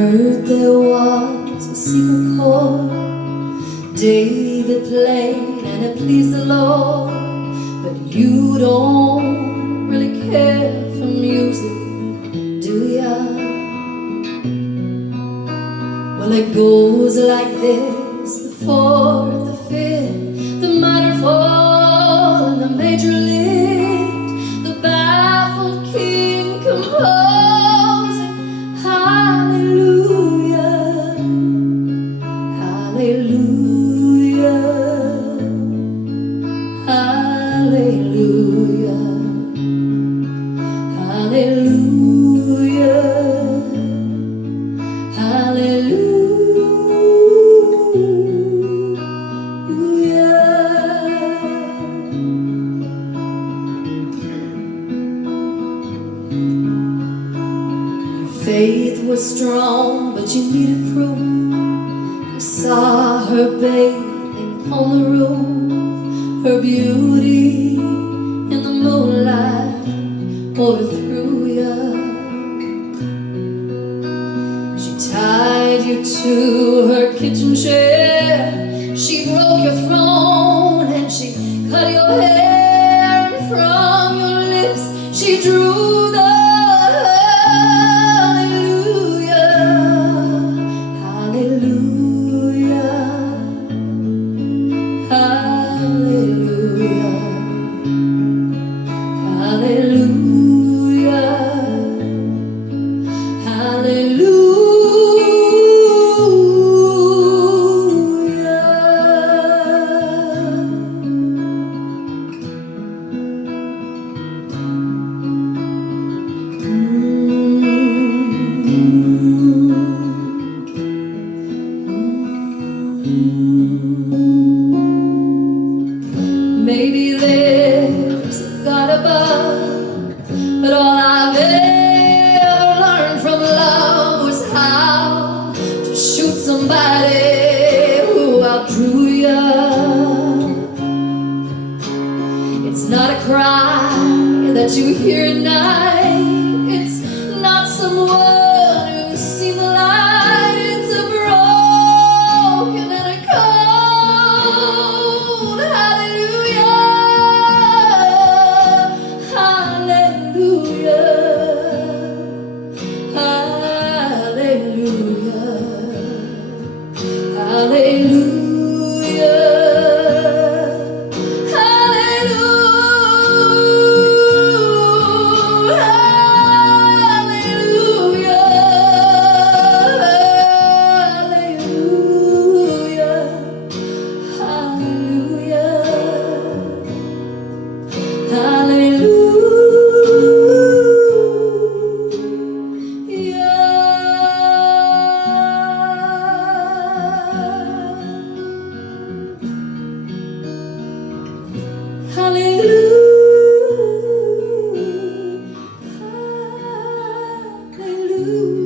heard there was a secret chord David played and it pleased the Lord. But you don't really care for music, do ya? Well, it goes like this: the fourth, the fifth, the minor fall and the major lift, the baffled king composing hallelujah, hallelujah, hallelujah, hallelujah, hallelujah. Faith was strong, but you needed proof. You saw her bathing on the roof, her beauty in the moonlight overthrew you. She tied you to her kitchen chair, she broke your throne and she cut your hair, and from your lips she drew the maybe there's a God above, but all I've ever learned from love was how to shoot somebody who outdrew you. It's not a cry that you hear at night, it's not someone who's seen the light, it's a broken and a cold hallelujah, hallelujah, hallelujah, hallelujah. Hallelujah, hallelujah.